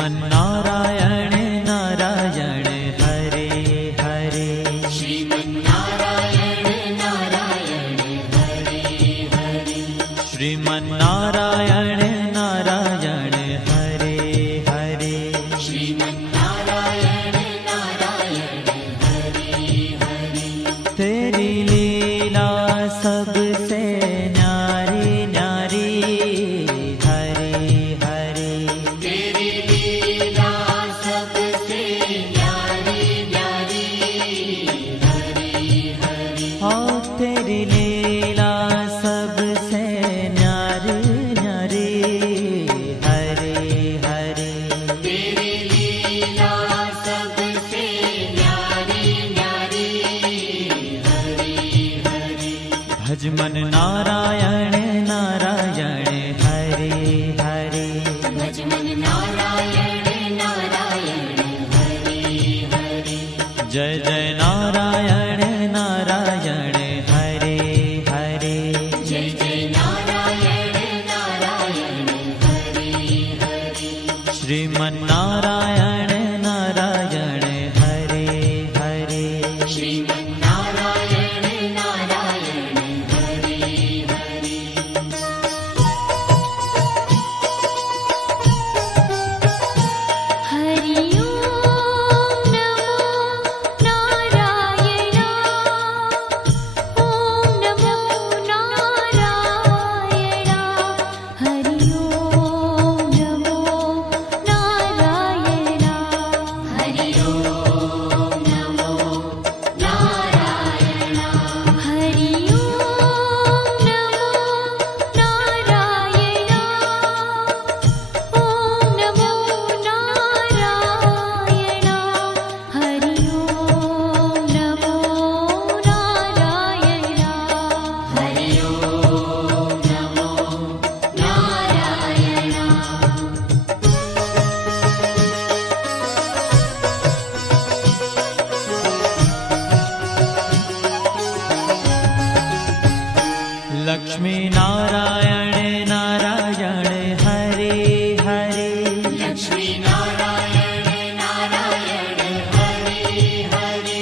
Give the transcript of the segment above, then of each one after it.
श्रीमन्नारायण नारायण हरे हरे। श्रीमन्नारायण नारायण हरे हरे। श्रीमन्नारायण नारायण हरे हरे। श्रीमन्नारायण नारायण हरे हरे। तेरी लीला सबसे न्यारी न्यारी हरे हरे। तेरी लीला सबसे न्यारी न्यारी हरे हरे। ओ तेरी लीला सबसे न्यारी न्यारी हरे हरे। तेरी लीला सबसे न्यारी न्यारी हरे हरे। भज मन नारायण नारायण हरे हरे। भज मन नारायण नारायण हरे हरे। जय जय नारायण नारायण हरे हरे। जय जय नारायण नारायण हरे हरे। श्रीमन्नारायण नारायण हरे हरे। श्रीमन्नारायण नारायण हरे हरे। हरि ओम नमो नारायण। ओम नमो नारायण। हरि ओम नमो नारायण। हरि ओम नमो नारायण। हरि ओम नमो नारायण। ओम नमो नारायण। हरि ओम नमो नारायण। हरि ओम नमो नारायण। लक्ष्मी नारायण नारायण हरे हरे। लक्ष्मी नारायण नारायण हरे हरे।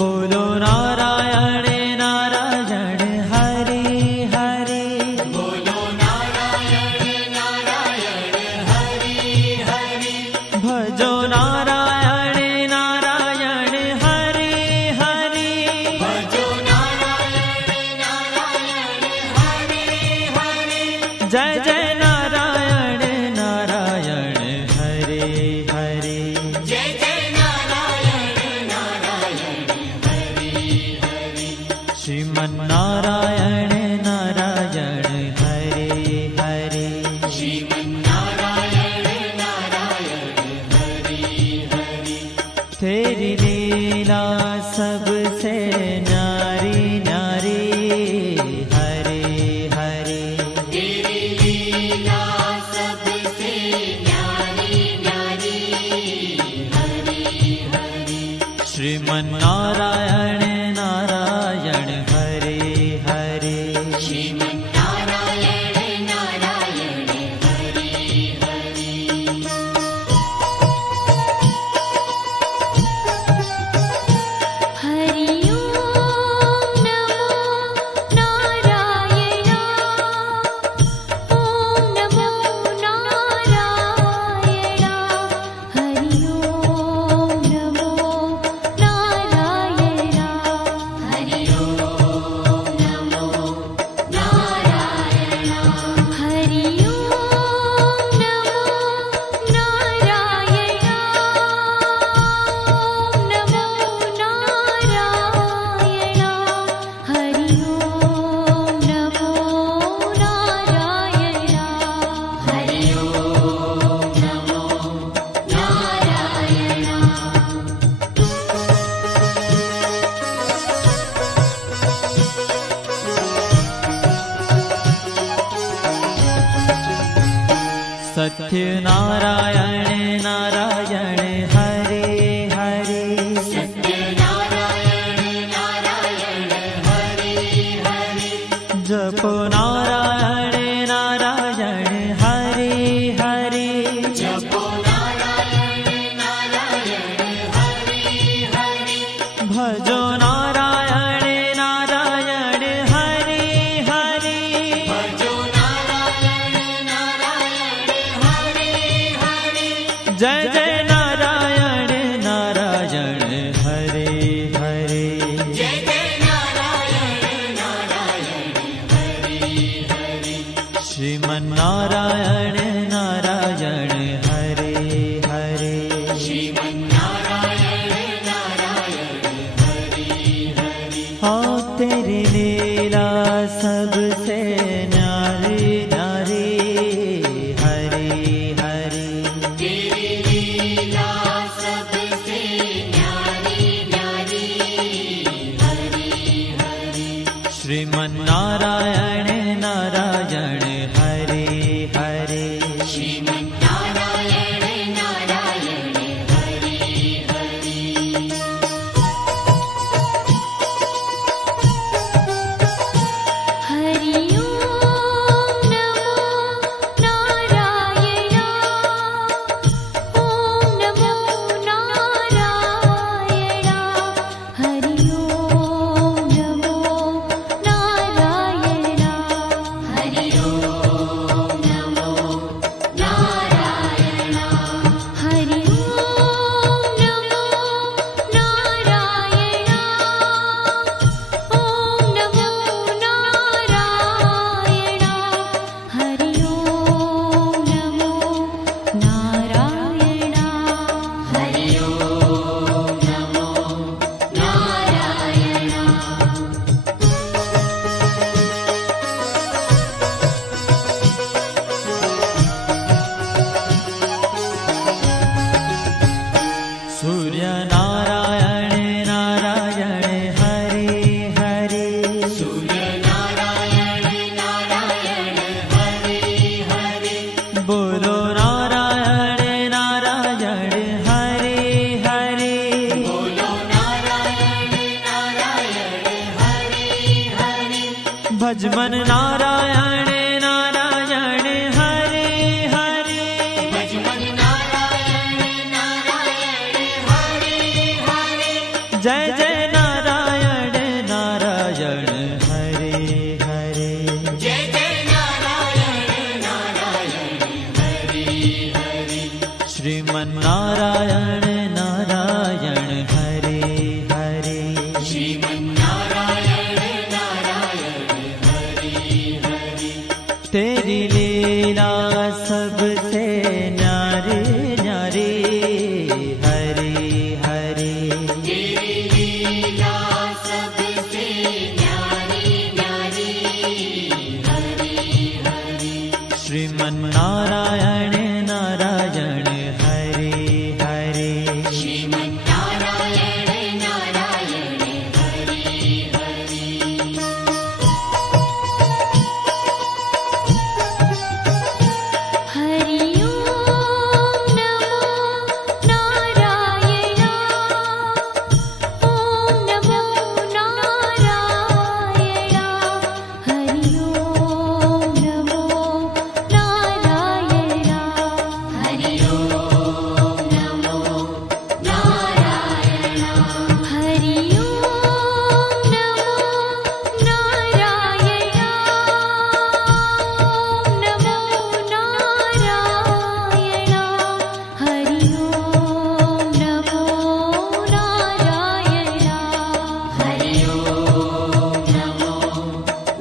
बोलो नारायण नारायण हरे हरे। बोलो नारायण नारायण हरे हरे। भजो नारायण नारायण हरे हरे। भजो नारायण नारायण हरे हरे। जय जय नारायण नारायण हरे हरे। जय जय नारायण नारायण हरे हरे। श्रीमन्नारायण नारायण हरे हरे। श्रीमन्नारायण नारायण हरे हरे। तेरी लीला सबसे न्यारी न्यारी हरे हरे। तेरी लीला सबसे न्यारी न्यारी हरे हरे। श्रीमन्नारायण नारायण हरे हरे। श्रीमन्नारायण नारायण हरे हरे। हरि ओम नमो नारायण। ओम नमो नारायण। हरि ओम नमो नारायण। ભજો નારાયણ નારાયણ હરે હરે ભજો નારાયણ નારાયણ હરે હરે જય જય નારાયણ નારાયણ હરે હરે જય જય નારાયણ નારાયણ હરે હરે શ્રીમન નારાયણ નારાયણ હરે હરે શ્રીમન્નારાયણ નારાયણ હરે હરે हाँ तेरी लीला सबसे न्यारी न्यारी हरे हरे तेरी लीला सबसे न्यारी न्यारी हरे हरे श्रीमन नारायण नारायण हरे हरे श्रीमन्नारायण नारायण हरे हरे हरि ओम नमो नारायण ओम नमो नारायण हरि ओम नमो नारायण हरि ओम नमो नारायण हरि ओम नमो नारायण ओम नमो नारायण हरि ओम नमो नारायण हरि ओम नमो नारायण सूर्य नारायण नारायण हरे हरे सूर्य नारायण नारायण हरे हरे बोलो नारायण नारायण हरे हरे बोलो नारायण नारायण हरे हरे भजमन नारायण नारायण हरे हरे भजमन नारायण नारायण हरे हरे जय जय नारायण नारायण हरे हरे जय जय नारायण नारायण हरे हरे श्रीमन नारायण नारायण हरे हरे श्रीमन्नारायण नारायण हरे हरे तेरी लीला सबसे न्यारी न्यारी हरे हरे तेरी लीला सबसे न्यारी न्यारी हरे हरे श्रीमन नारायण नारायण हरे हरे श्रीमन्नारायण नारायण हरे हरे हरि ओम नमो नारायण ओम नमो नारायण हरि ओम नमो नारायण हरि ओम नमो नारायण हरि ओम नमो नारायण ओम नमो नारायण हरि ओम नमो नारायण हरि ओम नमो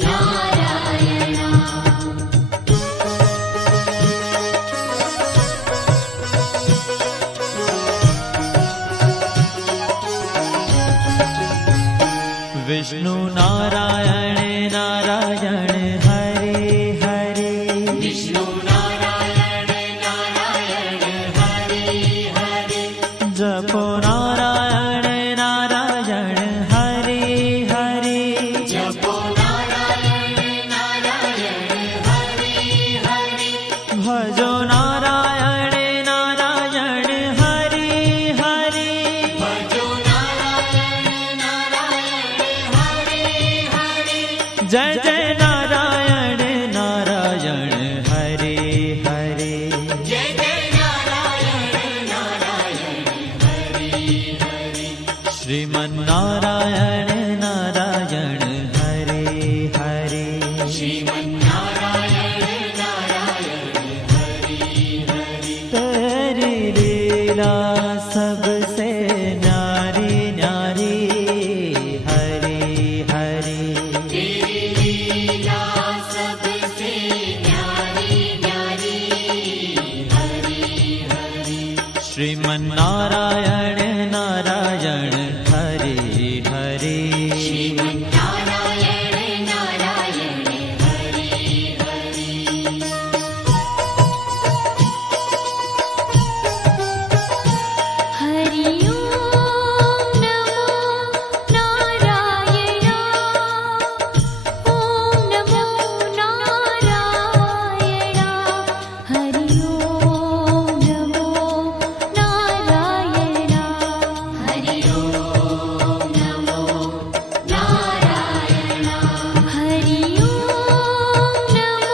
नारायण विष्णु नारायण नारायण हरे हरे विष्णु नारायण नारायण हरे हरे जपो नारायण नारायण हरे हरे जपो नारायण नारायण हरे हरे भजो नारायण नारायण हरे हरे भजो नारायण नारायण हरे हरे जय जय नारायण नारायण हरे हरे जय जय नारायण नारायण हरे हरे श्रीमन्नारायण नारायण हरे हरे श्रीमन्नारायण नारायण हरि हरि तेरी लीला सबसे न्यारी न्यारी हरे हरे तेरी लीला सबसे न्यारी न्यारी हरि हरि श्रीमन्नारायण नारायण हरे हरे श्रीमन्नारायण नारायण हरि हरि हरि ओम नमो नारायण ओम नमो नारायण हरि ओम नमो नारायण हरि ओम नमो नारायण हरि ओम नमो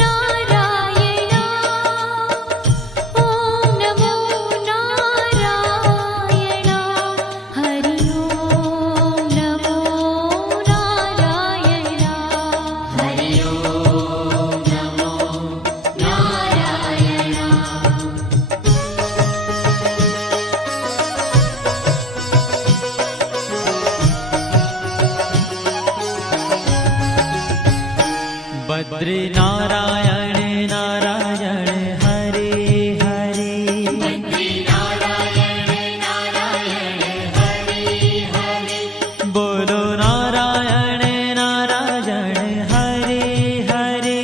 नारायण ओम नमो नारायण हरि ओम नमो नारायण हरि ओम नमो नारायण बद्री नारायण नारायण हरे हरे बद्री नारायण नारायण हरि हरि बोलो नारायण नारायण हरे हरे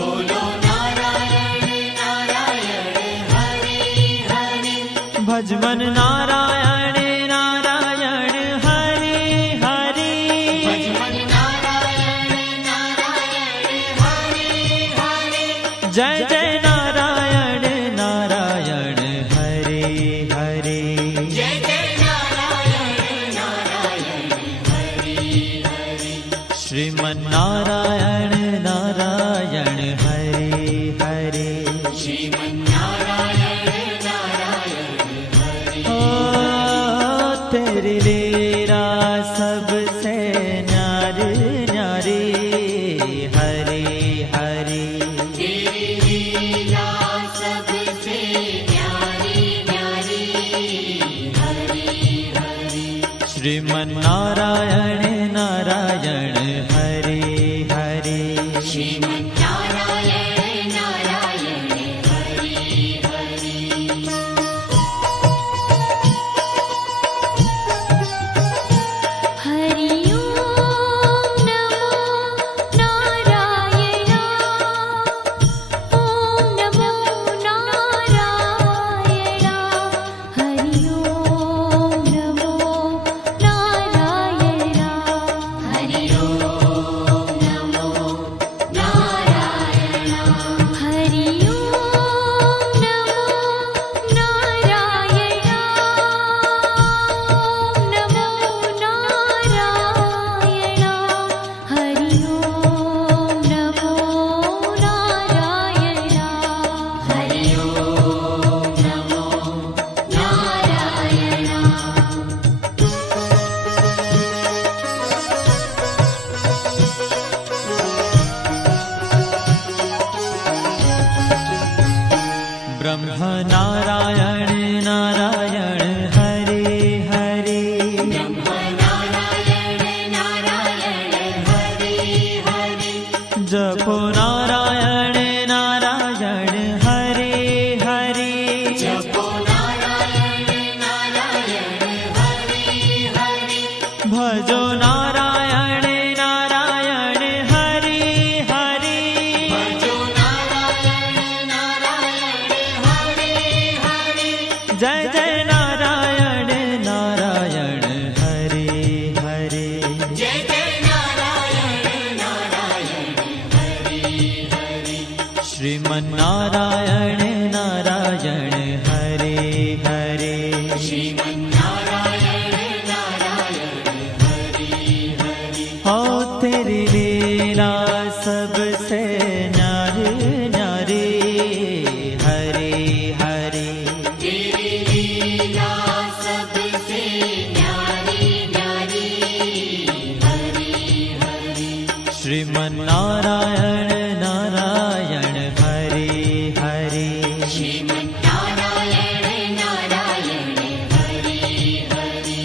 बोलो नारायण नारायण हरि हरि भजमन नारायण नारायण हरे हरे भजमन नारायण नारायण हरि हरि जय जय नारायण नारायण हरे हरे जय जय नारायण नारायण हरि हरि श्रीमन्नारायण नारायण हरे हरे श्रीमन्नारायण नारायण हरि ओ तेरी लीला सबसे न्यारी न्यारी हरे हरे तेरी लीला सबसे न्यारी न्यारी हरि हरि श्रीमन्नारायण नारायण हरे हरे श्रीमन्नारायण नारायण हरि हरि हरि ओम नमो नारायण ओम नमो नारायण हरि ओम नमो नारायण हरि ओम नमो नारायण हरि ओम नमो नारायण ओम नमो नारायण हरि ओम नमो नारायण हरि ओम नमो नारायण ब्रह्म नारायण नारायण हरे हरे ब्रह्म नारायण नारायण हरि हरि जपो नारायण नारायण हरे हरे जपो नारायण नारायण हरि हरि भजो नारायण नारायण हरे हरे भजो नारायण नारायण हरि हरि जय जय नारायण नारायण हरे हरे जय जय नारायण नारायण हरि हरि श्रीमन्नारायण नारायण हरे हरे श्रीमन्नारायण नारायण हरि श्रीमन्नारायण नारायण हरे हरे श्रीमन्नारायण नारायण हरि हरि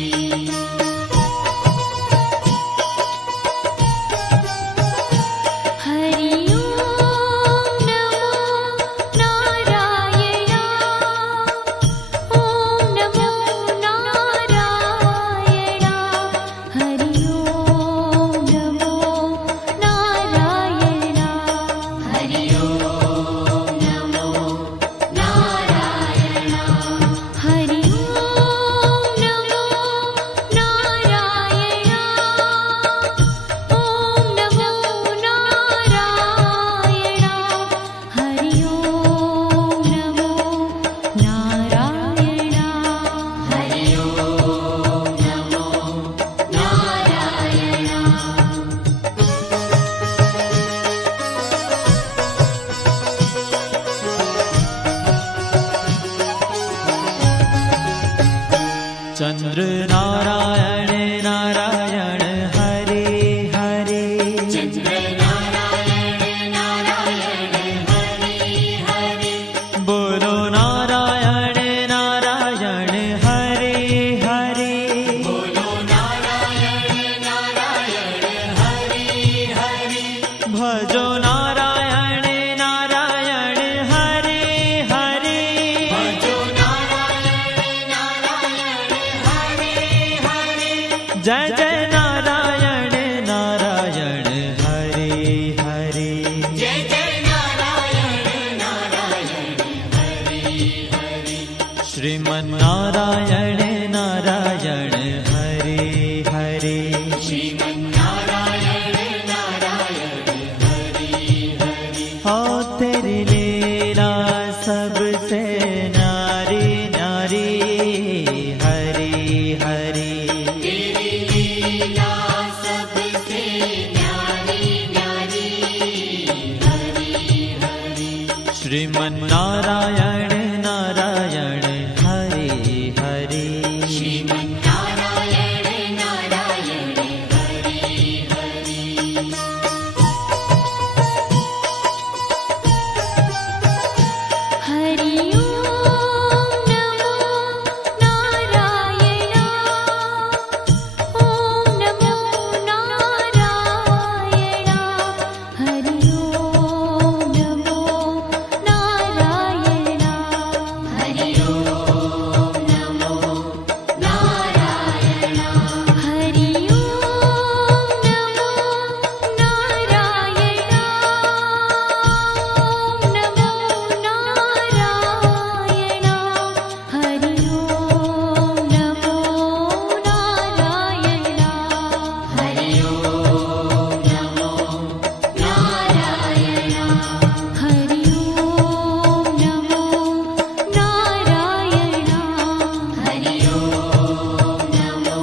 हरि ओम नमो नारायण ओम नमो नारायण हरि ओम नमो नारायण हरि ओम नमो नारायण हरि ओम नमो नारायण ओम नमो नारायण हरि ओम नमो नारायण हरि ओम नमो नारायण चंद्र नारायण नारायण हरे हरे चंद्र नारायण नारायण हरि हरि बोलो नारायण नारायण हरे हरे बोलो नारायण नारायण हरि हरि भजो नारायण नारायण हरे हरे भजो नारायण नारायण हरि हरि जय जय नारायण नारायण हरे हरे जय जय नारायण नारायण हरि हरि श्रीमन्नारायण नारायण हरे हरे श्रीमन्नारायण नारायण हरि हरि हो तेरी लीला सबसे नारी नारी हरे हरे तेरी लीला सबसे न्यारी न्यारी हरि हरि श्रीमन्नारायण नारायण हरे हरे श्रीमन्नारायण नारायण हरि हरि हरि ओम नमो नारायण ओम नमो नारायण हरि ओम नमो नारायण हरि ओम नमो नारायण हरि ओम नमो नारायण ओम नमो नारायण हरि ओम नमो नारायण हरि ओम नमो नारायण हरि ओम नमो नारायण हरि ओम नमो नारायण हरि ओम नमो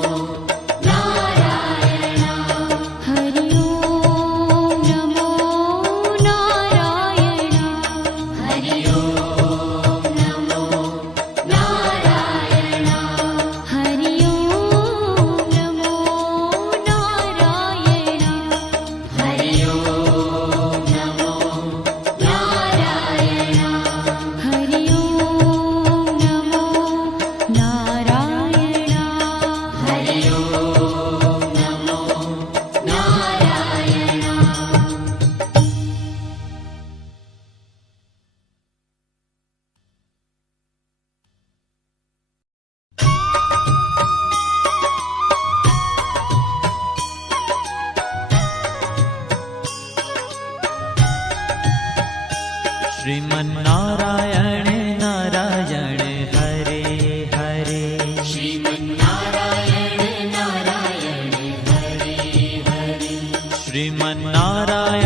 नारायण हरि ओम नमो नारायण हरि ओम नमो नारायण हरि ओम नमो नारायण हरि ओम नमो नारायण हरि ओम नमो नारायण श्रीमन्नारायण नारायण हरे हरे श्रीमन्नारायण नारायण हरि हरि श्रीमन्नारायण